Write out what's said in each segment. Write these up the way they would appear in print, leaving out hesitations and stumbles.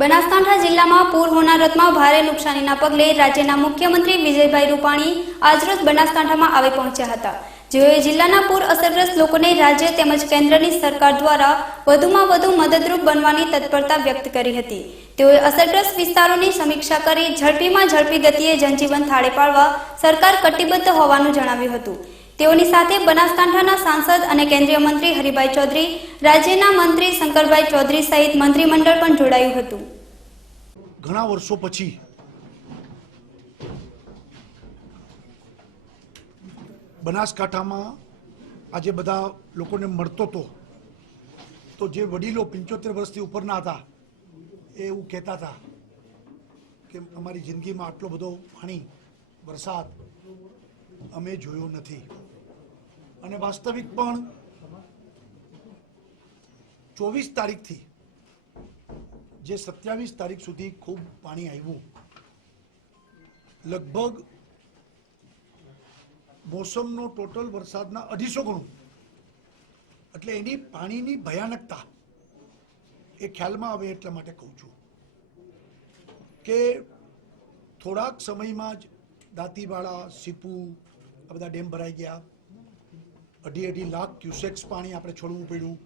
બનાસકાંઠા જિલ્લામાં પૂર હોનારતમાં ભારે નુકસાનીના પગલે રાજ્યના મુખ્યમંત્રી વિજયભાઈ રૂપાણી આજરોજ બનાસકાંઠામાં આવી પહોંચ્યા હતા, જેઓએ જિલ્લાના પૂર અસરગ્રસ્ત લોકોને રાજ્ય તેમજ કેન્દ્રની સરકાર દ્વારા વધુમાં વધુ મદદરૂપ બનવાની તત્પરતા વ્યક્ત કરી હતી। તેઓએ અસરગ્રસ્ત વિસ્તારોની સમીક્ષા કરી ઝડપીમાં ઝડપી ગતિએ જનજીવન થાળે પાડવા સરકાર કટિબદ્ધ હોવાનું જણાવ્યું હતું। તેઓની સાથે બનાસકાંઠાના સાંસદ અને કેન્દ્રીય મંત્રી હરિભાઈ ચૌધરી, રાજ્યના મંત્રી શંકરભાઈ ચૌધરી સહિત મંત્રીમંડળ પણ જોડાયું હતું। ઘણા વર્ષો પછી બનાસકાંઠામાં આજે બધા લોકોને મળતો તો જે વડીલો 75 વર્ષથી ઉપરના હતા એ એવું કહેતા હતા કે અમારી જિંદગીમાં આટલો બધો પાણી વરસાદ અમે જોયો નથી, અને વાસ્તવિક પણ 24 તારીખથી જે 27 તારીખ સુધી ખૂબ પાણી આવ્યું, લગભગ મોસમનો ટોટલ વરસાદના 250 ગણું, એટલે એની પાણીની ભયાનકતા એ ખ્યાલમાં આવે એટલા માટે કહું છું કે થોડાક સમયમાં જ દાંતીવાડા, સીપુ આ બધા ડેમ ભરાઈ ગયા, 2.5 લાખ ક્યુસેક્સ પાણી આપણે છોડવું પડ્યું,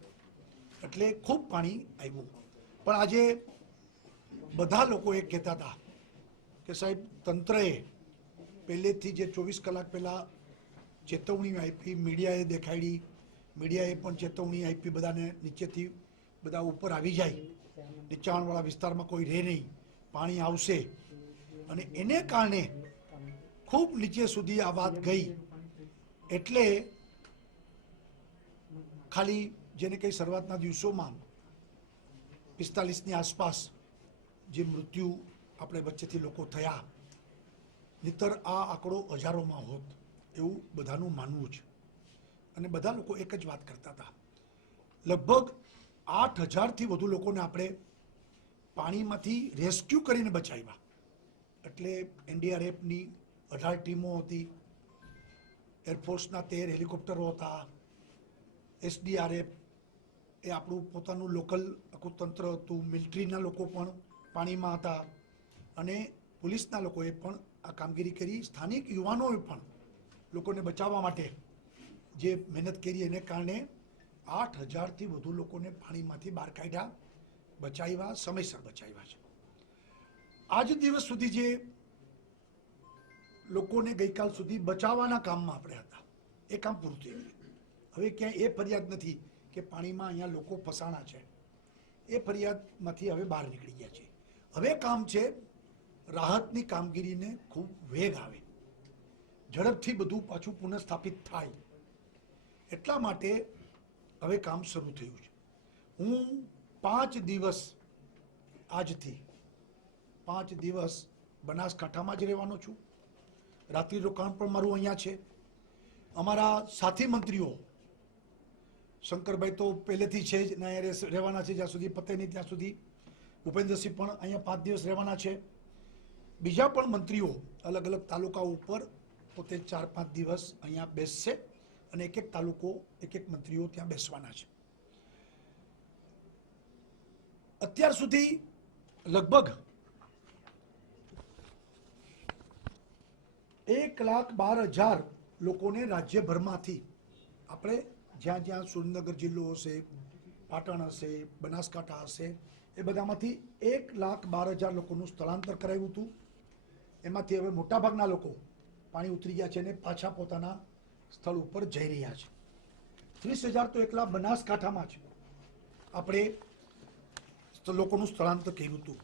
એટલે ખૂબ પાણી આવ્યું। પણ આજે બધા લોકો એ કહેતા હતા કે સાહેબ તંત્રએ પહેલેથી જે 24 કલાક પહેલાં ચેતવણી આપી, મીડિયાએ દેખાડી, મીડિયાએ પણ ચેતવણી આપી બધાને નીચેથી બધા ઉપર આવી જાય, નીચાણવાળા વિસ્તારમાં કોઈ રહે નહીં, પાણી આવશે, અને એને કારણે ખૂબ નીચે સુધી આ વાત ગઈ, એટલે ખાલી જેને કંઈ શરૂઆતના દિવસોમાં 45ની આસપાસ જે મૃત્યુ આપણે વચ્ચેથી લોકો થયા, નહીતર આ આંકડો હજારોમાં હોત એવું બધાનું માનવું છે। અને બધા લોકો એક જ વાત કરતા હતા, લગભગ 8000થી વધુ લોકોને આપણે પાણીમાંથી રેસ્ક્યુ કરીને બચાવ્યા, એટલે NDRFની 18 ટીમો હતી, એરફોર્સના 13 હેલિકોપ્ટરો હતા, SDRF એ આપણું પોતાનું લોકલ આખું તંત્ર હતું, મિલિટરીના લોકો પણ પાણીમાં હતા, અને પોલીસના લોકોએ પણ આ કામગીરી કરી, સ્થાનિક યુવાનોએ પણ લોકોને બચાવવા માટે જે મહેનત કરી, એને કારણે 8000થી વધુ લોકોને પાણીમાંથી બહાર કાઢ્યા, બચાવ્યા, સમયસર બચાવ્યા છે। આજ દિવસ સુધી જે લોકોને ગઈકાલ સુધી બચાવવાના કામમાં આપણે હતા એ કામ પૂરું થઈ ગયું। હવે ક્યાંય એ ફરિયાદ નથી કે પાણીમાં અહીંયા લોકો ફસાણા છે, એ ફરિયાદમાંથી હવે બહાર નીકળી ગયા છે। હવે કામ છે રાહતની કામગીરીને ખૂબ વેગ આવે, ઝડપથી બધું પાછું પુનઃસ્થાપિત થાય, એટલા માટે હવે કામ શરૂ થયું છે। હું 5 દિવસ આજથી 5 દિવસ બનાસકાંઠામાં જ રહેવાનો છું, રાત્રિ રોકાણ પણ મારું અહીંયા છે। અમારા સાથી મંત્રીઓ શંકરભાઈ તો પહેલેથી છે જ ને અહીંયા રહેવાના છે, જ્યાં સુધી પતે નહીં ત્યાં સુધી, ભૂપેન્દ્રસિંહ પણ અહીંયા 5 દિવસ રહેવાના છે, બીજા પણ મંત્રીઓ અલગ અલગ તાલુકાઓ ઉપર પોતે 4-5 દિવસ અહીંયા બેસશે, અને એક એક તાલુકો એક એક મંત્રીઓ ત્યાં બેસવાના છે। અત્યાર સુધી લગભગ 1,12,000 લોકોને રાજ્યભરમાંથી આપણે જ્યાં જ્યાં સુરેન્દ્રનગર જિલ્લો હશે, પાટણ હશે, બનાસકાંઠા હશે, એ બધામાંથી 1,12,000 લોકોનું સ્થળાંતર કરાવ્યું હતું। એમાંથી હવે મોટાભાગના લોકો પાણી ઉતરી ગયા છે અને પાછા પોતાના સ્થળ ઉપર જઈ રહ્યા છે। 30,000 તો એકલા બનાસકાંઠામાં જ આપણે લોકોનું સ્થળાંતર કર્યું હતું।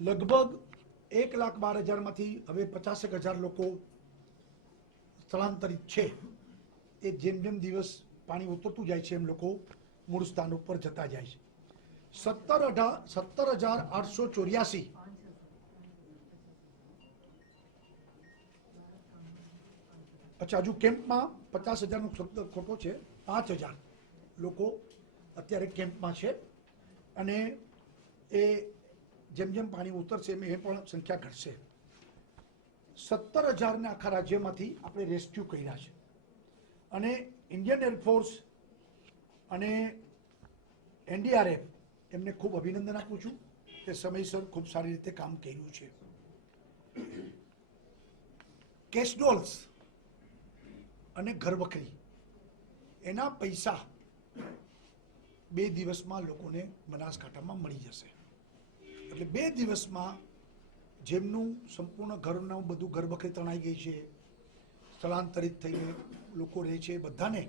લગભગ 1,12,000માંથી હવે 50,000 લોકો સ્થળાંતરિત છે। એ જેમ જેમ દિવસ પાણી ઉતરતું જાય છે એમ લોકો મૂળ સ્થાન ઉપર જતા જાય છે। 17,884 અચ્છા, હજુ કેમ્પમાં 50,000નો શબ્દ ખોટો છે, 5,000 લોકો અત્યારે કેમ્પમાં છે, અને એ જેમ જેમ પાણી ઉતરશે એમ એ પણ સંખ્યા ઘટશે। 17,000ને આખા રાજ્યમાંથી આપણે રેસ્ક્યુ કર્યા છે, અને ઇન્ડિયન એરફોર્સ અને NDRF એમને ખૂબ અભિનંદન આપું છું કે સમયસર ખૂબ સારી રીતે કામ કર્યું છે. કેશડોલ્સ અને ઘરવખરી એના પૈસા 2 દિવસમાં લોકોને બનાસકાંઠામાં મળી જશે. એટલે 2 દિવસમાં જેમનું સંપૂર્ણ ઘરનું બધું ઘરવખરી તણાઈ ગઈ છે, સ્થળાંતરિત થઈને લોકો રહે છે, બધાને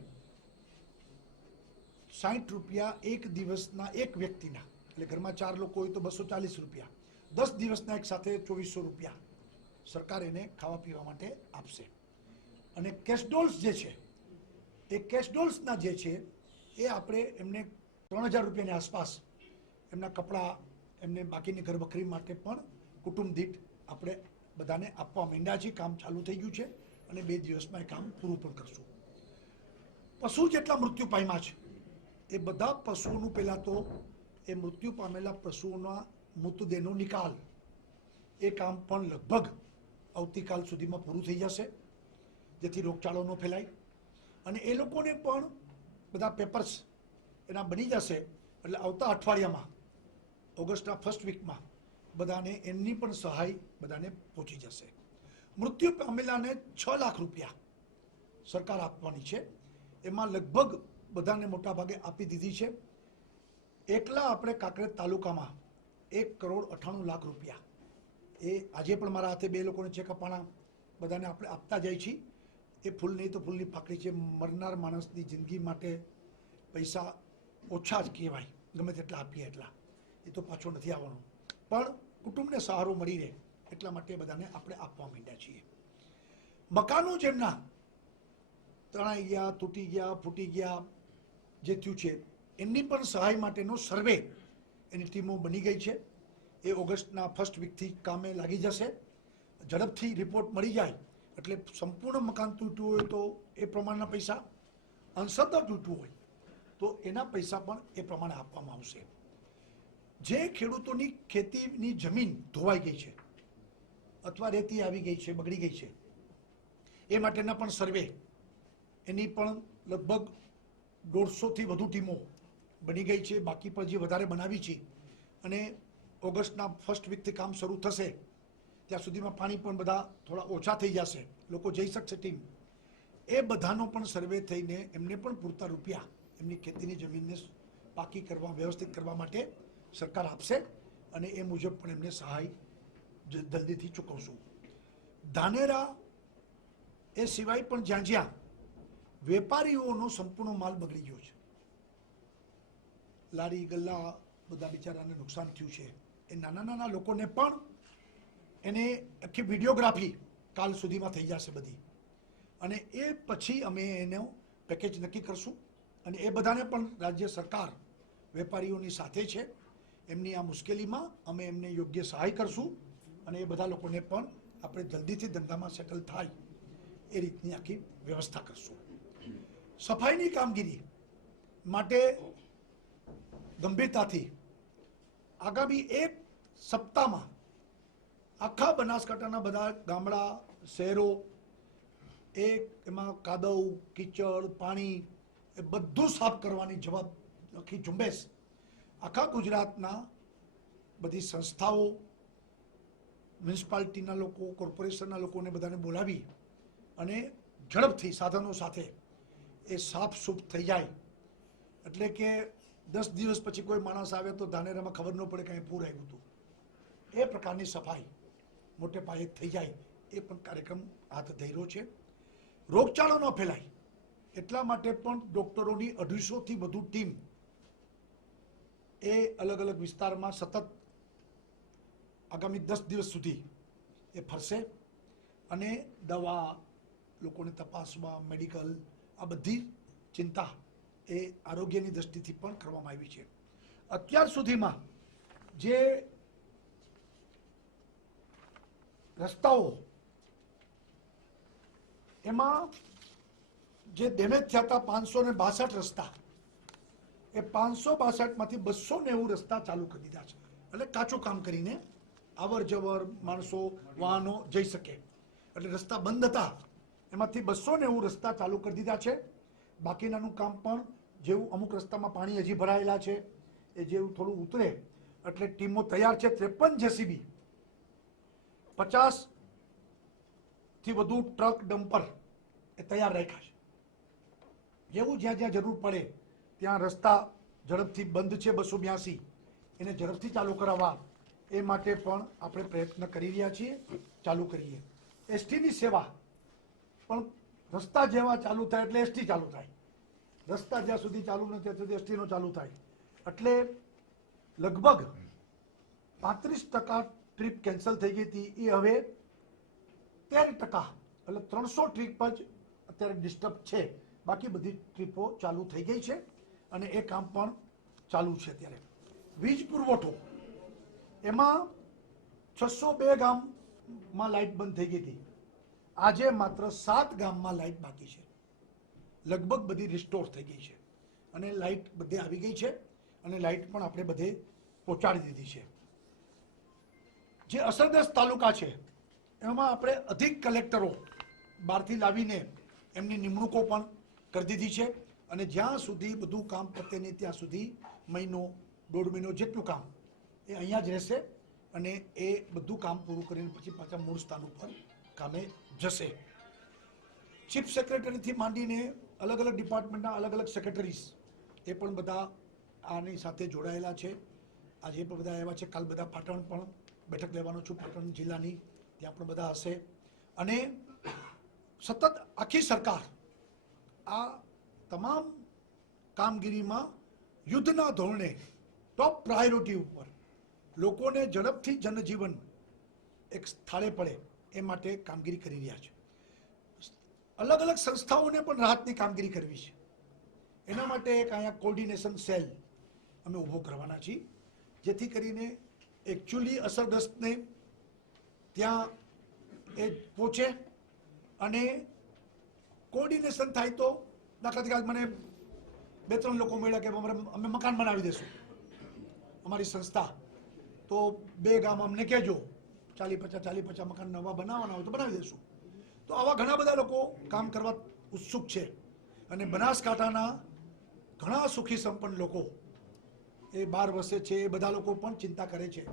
60 રૂપિયા એક દિવસના એક વ્યક્તિના, એટલે ઘરમાં 4 લોકો હોય તો 240 રૂપિયા, 10 દિવસના એક સાથે 2400 રૂપિયા સરકાર એને ખાવા પીવા માટે આપશે. અને કેશડોલ્સ જે છે એ કેશડોલ્સના જે છે એ આપણે એમને 3000 રૂપિયાની આસપાસ એમના કપડાં, એમને બાકીની ઘરવખરી માટે પણ કુટુંબ દીઠ આપણે બધાને આપવા માંડ્યા છીએ. કામ ચાલુ થઈ ગયું છે અને 2 દિવસમાં એ કામ પૂરું પણ કરશું. પશુ જેટલા મૃત્યુ પામ્યા છે એ બધા પશુઓનું પહેલાં તો એ મૃત્યુ પામેલા પશુઓના મૃતદેહનો નિકાલ એ કામ પણ લગભગ આવતીકાલ સુધીમાં પૂરું થઈ જશે, જેથી રોગચાળો ન ફેલાય. અને એ લોકોને પણ બધા પેપર્સ એના બની જશે એટલે આવતા અઠવાડિયામાં ઓગસ્ટના ફર્સ્ટ વીકમાં બધાને એમની પણ સહાય બધાને પહોંચી જશે. મૃત્યુ પામેલાને 6 લાખ રૂપિયા સરકાર આપવાની છે. એમાં લગભગ બધાને મોટા ભાગે આપી દીધી છે. એકલા આપણે કાંકરેજ તાલુકામાં 1,98,00,000 રૂપિયા એ આજે પણ મારા હાથે 2 લોકોને ચેક અપાણા, બધાને આપણે આપતા જાય છીએ. એ ફૂલ નહીં તો ફૂલની પાકડી છે. મરનાર માણસની જિંદગી માટે પૈસા ઓછા જ કહેવાય, ગમે તેટલા આપીએ એટલા, એ તો પાછો નથી આવવાનો, પણ કુટુંબને સહારો મળી રહે એટલા માટે બધાને આપણે આપવા માંડ્યા છીએ. મકાનો જેમના તણાઈ ગયા, તૂટી ગયા, ફૂટી ગયા, જે થયું છે એમની પણ સહાય માટેનો સર્વે એની ટીમો બની ગઈ છે. એ ઓગસ્ટના ફર્સ્ટ વીકથી કામે લાગી જશે. ઝડપથી રિપોર્ટ મળી જાય એટલે સંપૂર્ણ મકાન તૂટ્યું હોય તો એ પ્રમાણના પૈસા, અંશતઃ તૂટ્યું હોય તો એના પૈસા પણ એ પ્રમાણે આપવામાં આવશે. જે ખેડૂતોની ખેતીની જમીન ધોવાઈ ગઈ છે અથવા રેતી આવી ગઈ છે, બગડી ગઈ છે, એ માટેના પણ સર્વે એની પણ લગભગ 150થી વધુ ટીમો બની ગઈ છે. બાકી પણ જે વધારે બનાવી છે અને ઓગસ્ટના ફર્સ્ટ વીકથી કામ શરૂ થશે ત્યાં સુધીમાં પાણી પણ બધા થોડા ઓછા થઈ જશે, લોકો જઈ શકશે ટીમ. એ બધાનો પણ સર્વે થઈને એમને પણ પૂરતા રૂપિયા એમની ખેતીની જમીનને પાકી કરવા, વ્યવસ્થિત કરવા માટે સરકાર આપશે અને એ મુજબ પણ એમને સહાય જલ્દીથી ચૂકવશું. ધાનેરા એ સિવાય પણ જ્યાં જ્યાં વેપારીઓનો સંપૂર્ણ માલ બગડી ગયો છે, લારી ગલ્લા બધા બિચારાને નુકસાન થયું છે, એ નાના નાના લોકોને પણ એને આખી વિડીયોગ્રાફી કાલ સુધીમાં થઈ જશે બધી, અને એ પછી અમે એનો પેકેજ નક્કી કરશું. અને એ બધાને પણ રાજ્ય સરકાર વેપારીઓની સાથે છે. એમની આ મુશ્કેલીમાં અમે એમને યોગ્ય સહાય કરશું અને એ બધા લોકોને પણ આપણે જલ્દીથી ધંધામાં સેટલ થાય એ રીતની આખી વ્યવસ્થા કરશું. સફાઈની કામગીરી માટે ગંભીરતાથી આગામી 1 સપ્તાહમાં આખા બનાસકાંઠાના બધા ગામડા, શહેરો, એમાં કાદવ, કીચડ, પાણી એ બધું સાફ કરવાની આખી ઝુંબેશ આખા ગુજરાતના બધી સંસ્થાઓ, મ્યુનિસિપાલિટીના લોકો, કોર્પોરેશનના લોકોને બધાને બોલાવી અને ઝડપથી સાધનો સાથે એ સાફ સૂફ થઈ જાય. એટલે કે 10 દિવસ પછી કોઈ માણસ આવે તો ધાનેરામાં ખબર ન પડે કે અહીં પૂર આવ્યું હતું. એ પ્રકારની સફાઈ મોટે પાયે થઈ જાય એ પણ કાર્યક્રમ હાથ ધર્યો છે. રોગચાળો ન ફેલાય એટલા માટે પણ ડૉક્ટરોની 250થી વધુ ટીમ એ અલગ અલગ વિસ્તારમાં સતત આગામી 10 દિવસ સુધી એ ફરશે અને દવા, લોકોને તપાસવા, મેડિકલ, આ બધી ચિંતા એ આરોગ્યની દ્રષ્ટિથી પણ કરવામાં આવી છે. અત્યાર સુધીમાં જે રસ્તાઓ એમાં જે ડેમેજ થયા હતા 562 રસ્તા, એ 562માંથી 290 રસ્તા ચાલુ કરી દીધા છે. એટલે કાચું કામ કરીને અવર જવર માણસો, વાહનો જઈ શકે. એટલે રસ્તા બંધ હતા એમાંથી 290 રસ્તા ચાલુ કરી દીધા છે. બાકીનાનું કામ પણ જેવું અમુક રસ્તામાં પાણી હજી ભરાયેલા છે એ જેવું થોડું ઉતરે એટલે ટીમો તૈયાર છે. 53 જેસીબી, 50થી વધુ ટ્રક ડમ્પર એ તૈયાર રાખ્યા છે. જેવું જ્યાં જ્યાં જરૂર પડે ત્યાં રસ્તા ઝડપથી બંધ છે 282 એને ઝડપથી ચાલુ કરાવવા એ માટે પણ આપણે પ્રયત્ન કરી રહ્યા છીએ. ચાલુ કરીએ. એસટીની સેવા પણ રસ્તા જેવા ચાલુ થાય એટલે એસટી ચાલુ થાય, રસ્તા જ્યાં સુધી ચાલુ નથી ત્યાં સુધી એસટીનો ચાલુ થાય. એટલે લગભગ 35% ટ્રીપ કેન્સલ થઈ ગઈ હતી, એ હવે 13% એટલે 300 ટ્રીપ જ અત્યારે ડિસ્ટર્બ છે. બાકી બધી ટ્રીપો ચાલુ થઈ ગઈ છે અને એ કામ પણ ચાલુ છે. અત્યારે વીજ પુરવઠો એમાં 602 ગામમાં લાઇટ બંધ થઈ ગઈ હતી. આજે માત્ર 7 ગામમાં લાઇટ બાકી છે. લગભગ બધી રિસ્ટોર થઈ ગઈ છે અને લાઇટ બધે આવી ગઈ છે અને લાઇટ પણ આપણે બધે પહોંચાડી દીધી છે. જે અસરગ્રસ્ત તાલુકા છે એમાં આપણે અધિક કલેક્ટરો બહારથી લાવીને એમની નિમણૂકો પણ કરી દીધી છે અને જ્યાં સુધી બધું કામ પતે નહીં ત્યાં સુધી મહિનો 1.5 મહિનો જેટલું કામ એ અહીંયા જ રહેશે અને એ બધું કામ પૂરું કરીને પછી પાછા મૂળ સ્થાન ઉપર કામે જશે. ચીફ સેક્રેટરીથી માંડીને અલગ અલગ ડિપાર્ટમેન્ટના અલગ અલગ સેક્રેટરીઝ એ પણ બધા આની સાથે જોડાયેલા છે. આજે પણ બધા આવ્યા છે. કાલ બધા પાટણ પણ બેઠક લેવાનો છું, પાટણ જિલ્લાની, ત્યાં પણ બધા હશે. અને સતત આખી સરકાર આ તમામ કામગીરીમાં યુદ્ધના ધોરણે ટોપ પ્રાયોરિટી ઉપર લોકોને ઝડપથી જનજીવન એક સ્થળે પડે એ માટે કામગીરી કરી રહ્યા છે. અલગ અલગ સંસ્થાઓને પણ રાહતની કામગીરી કરવી છે. એના માટે એક અહીંયા કોર્ડિનેશન સેલ અમે ઊભો કરવાના છીએ, જેથી કરીને એકચ્યુઅલી અસરગ્રસ્તને ત્યાં એ પહોંચે અને કોર્ડિનેશન થાય. તો દાખલા તરીકે મને 2-3 લોકો મળ્યા કે અમે મકાન બનાવી દઈશું અમારી સંસ્થા, તો 2 ગામ અમને કહેજો 40-50 મકાન નવા બનાવવાના હોય તો બનાવી દઈશું. તો આવા ઘણા બધા લોકો કામ કરવા ઉત્સુક છે અને બનાસકાંઠાના ઘણા સુખી સંપન્ન લોકો એ 12 વર્ષે છે, એ બધા લોકો પણ ચિંતા કરે છે.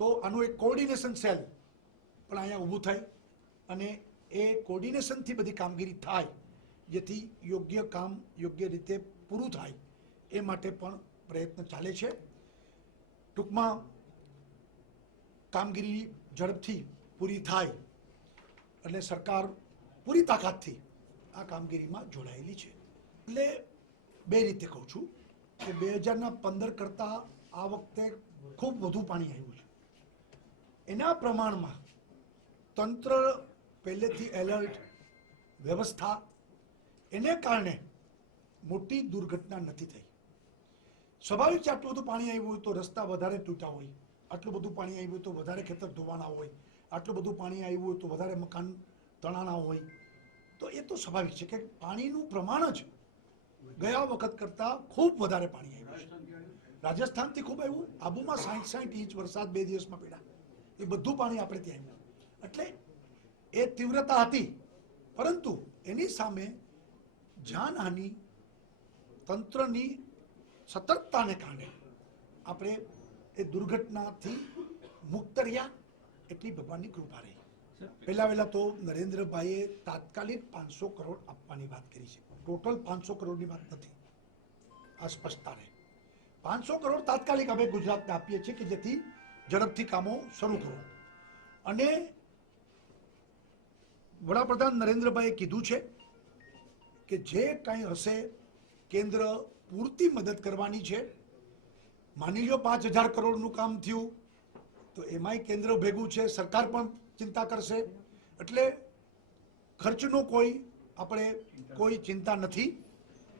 તો આનું એક કોર્ડિનેશન સેલ પણ અહીંયા ઊભું થાય અને એ કોર્ડિનેશનથી બધી કામગીરી થાય, જેથી યોગ્ય કામ યોગ્ય રીતે પૂરું થાય એ માટે પણ પ્રયત્ન ચાલે છે. ટૂંકમાં કામગીરી ઝડપથી પૂરી થાય એટલે સરકાર પૂરી તાકાતથી આ કામગીરીમાં જોડાયેલી છે. એટલે 2 રીતે કહું છું કે 2015 કરતાં આ વખતે ખૂબ વધુ પાણી આવ્યું છે. એના પ્રમાણમાં તંત્ર પહેલેથી એલર્ટ, વ્યવસ્થા, એને કારણે મોટી દુર્ઘટના નથી થઈ. સ્વાભાવિક છે, આટલું બધું પાણી આવ્યું હોય તો રસ્તા વધારે તૂટ્યા હોય, આટલું બધું પાણી આવ્યું હોય તો વધારે ખેતર ધોવાના હોય, આટલું બધું પાણી આવ્યું હોય તો વધારે મકાન તણાના હોય. તો એ તો સ્વાભાવિક છે કે પાણીનું પ્રમાણ જ ગયા વખત કરતાં ખૂબ વધારે પાણી આવ્યું છે. રાજસ્થાનથી ખૂબ આવ્યું, આબુમાં 60 ઇંચ વરસાદ 2 દિવસમાં પડ્યા. એ બધું પાણી આપણે ત્યાં આવ્યું. એટલે એ તીવ્રતા હતી, પરંતુ એની સામે જાનહાનિ તંત્રની સતર્કતાને કારણે આપણે એ દુર્ઘટનાથી મુક્ત રહ્યા. એટલી ભગવાનની કૃપા રહી. પહેલા તો નરેન્દ્રભાઈએ તાત્કાલિક 500 કરોડ આપવાની વાત કરી છે. ટોટલ 500 કરોડની વાત નથી, આ સ્પષ્ટતા રહે. 500 કરોડ તાત્કાલિક અમે ગુજરાતને આપીએ છીએ કે જેથી ઝડપથી કામો શરૂ કરો. અને વડાપ્રધાન નરેન્દ્રભાઈએ કીધું છે કે જે કંઈ હશે કેન્દ્ર પૂરતી મદદ કરવાની છે. માની લો 5000 કરોડનું કામ થયું તો એમાંય કેન્દ્ર ભેગું છે, સરકાર પણ ચિંતા કરશે. એટલે ખર્ચનો આપણે કોઈ ચિંતા નથી.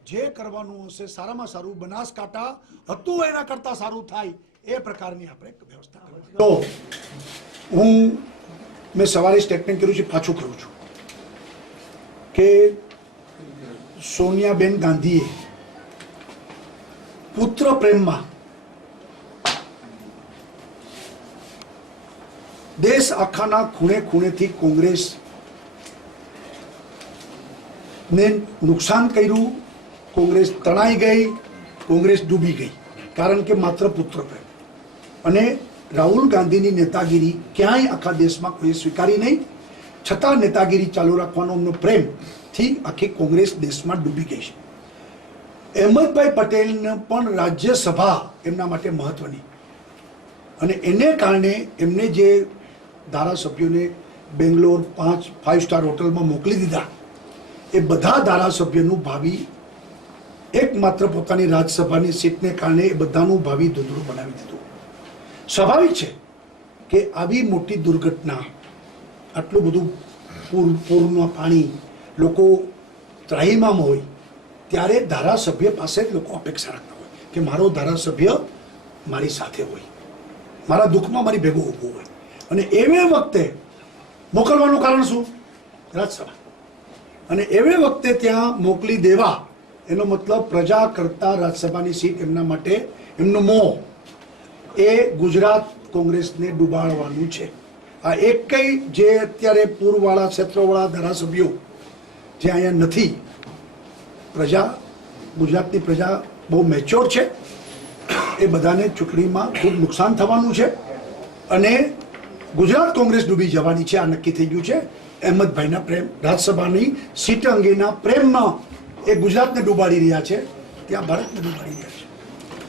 જે કરવાનું હશે સારામાં સારું બનાસકાંઠા હતું એના કરતાં સારું થાય એ પ્રકારની આપણે વ્યવસ્થા કરવાની. તો મેં સવારે સ્ટેટમેન્ટ કર્યું છે, પાછું કરું છું કે સોનિયાબેન ગાંધીએ પુત્ર પ્રેમમાં દેશ આખાના ખૂણે ખૂણેથી કોંગ્રેસને નુકસાન કર્યું. કોંગ્રેસ તણાઈ ગઈ, કોંગ્રેસ ડૂબી ગઈ. કારણ કે માત્ર પુત્ર પ્રેમ. અને રાહુલ ગાંધીની નેતાગીરી ક્યાંય આખા દેશમાં કોઈ સ્વીકારી નહીં, છતાં નેતાગીરી ચાલુ રાખવાનો એમનો પ્રેમથી આખી કોંગ્રેસ દેશમાં ડૂબી ગઈ છે. અહેમદભાઈ પટેલને પણ રાજ્યસભા એમના માટે મહત્વની, અને એને કારણે એમને જે ધારાસભ્યોને બેંગ્લોર 5 સ્ટાર હોટલમાં મોકલી દીધા, એ બધા ધારાસભ્યોનું ભાવિ એકમાત્ર પોતાની રાજ્યસભાની સીટને કારણે એ બધાનું ભાવિ ધૂંધળું બનાવી દીધું. સ્વાભાવિક છે કે આવી મોટી દુર્ઘટના, આટલું બધું પૂરનું પાણી, લોકો ત્રાહીમામ હોય, ત્યારે ધારાસભ્ય પાસે જ લોકો અપેક્ષા રાખતા હોય કે મારો ધારાસભ્ય મારી સાથે હોય, મારા દુઃખમાં મારી ભેગું ઊભું હોય. અને એવે વખતે મોકલવાનું કારણ શું? રાજ્યસભા. અને એવે વખતે ત્યાં મોકલી દેવા, એનો મતલબ પ્રજા કરતા રાજ્યસભાની સીટ એમના માટે એમનું મોહ, એ ગુજરાત કોંગ્રેસને ડૂબાડવાનું છે. આ એકેય જે અત્યારે પૂરવાળા ક્ષેત્રવાળા ધારાસભ્યો જે અહીંયા નથી, ગુજરાતની પ્રજા બહુ મેચ્યોર છે, એ બધાને ચૂંટણીમાં ખૂબ નુકસાન થવાનું છે. અને ગુજરાત કોંગ્રેસ ડૂબી જવાની છે, આ નક્કી થઈ ગયું છે. અહેમદભાઈના પ્રેમ, રાજ્યસભાની સીટ અંગેના પ્રેમમાં એ ગુજરાતને ડૂબાડી રહ્યા છે, ત્યાં ભારતને ડૂબાડી રહ્યા છે.